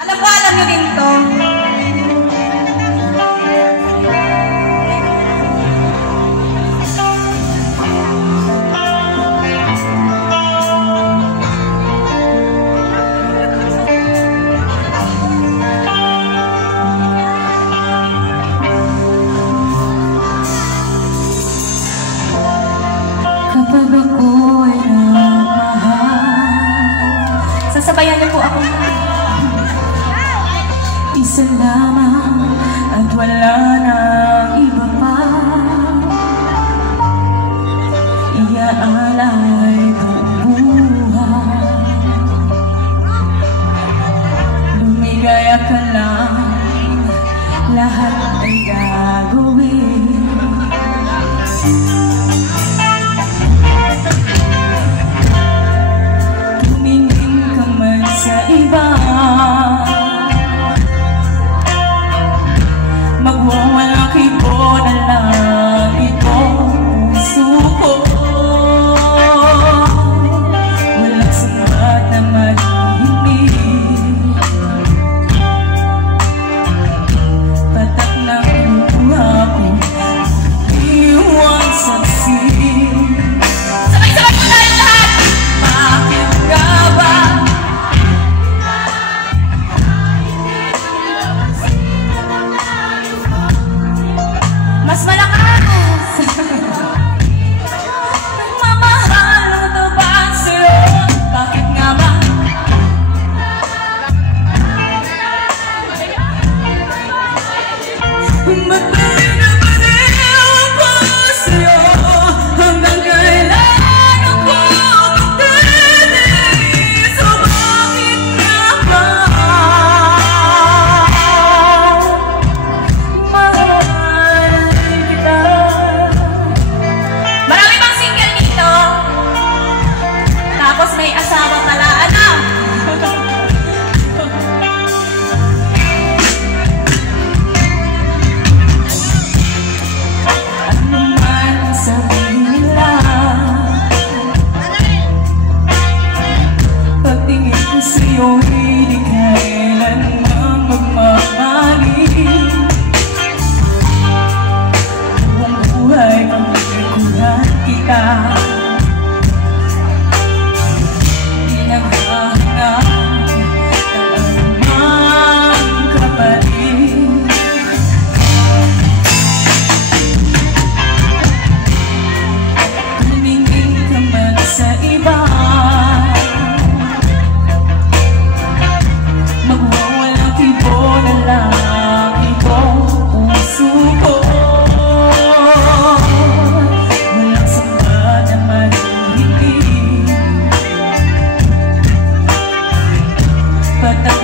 Alam nyo din to. Kapag ako'y nagmahal, Sasabayan niyo po ako. isa lamang at wala nang iba pa. Iaalay buong buhay, lumigaya ka lang, lahat ay gagawin. Tumingin ka man sa iba, magwawalang kibo na lang itong puso ko. Walang sapat na maghihimik, patak ng luha ko, iwan saksi. Sabay-sabay po tayo lahat! Bakit ka ba? Mas malakas! Mamahal ito ba sa'yo? Bakit nga ba? Ba't pinapaniwag ko sa'yo? Hanggang kailan ako magtitiis? O bakit nga ba? Mahal kita. Marami bang single dito? Tapos may asawa pala, alam! Ano man ang sabihin nila, pagtingin ko sa'yo hindi kailanman magmamali. Buong buhay magkukuhan kita, di naghahanap ng anumang kapalit. Tumingin ka man sa iba, magwawalang kibo na lang itong puso ko. Walang sapat na maghihimik, patak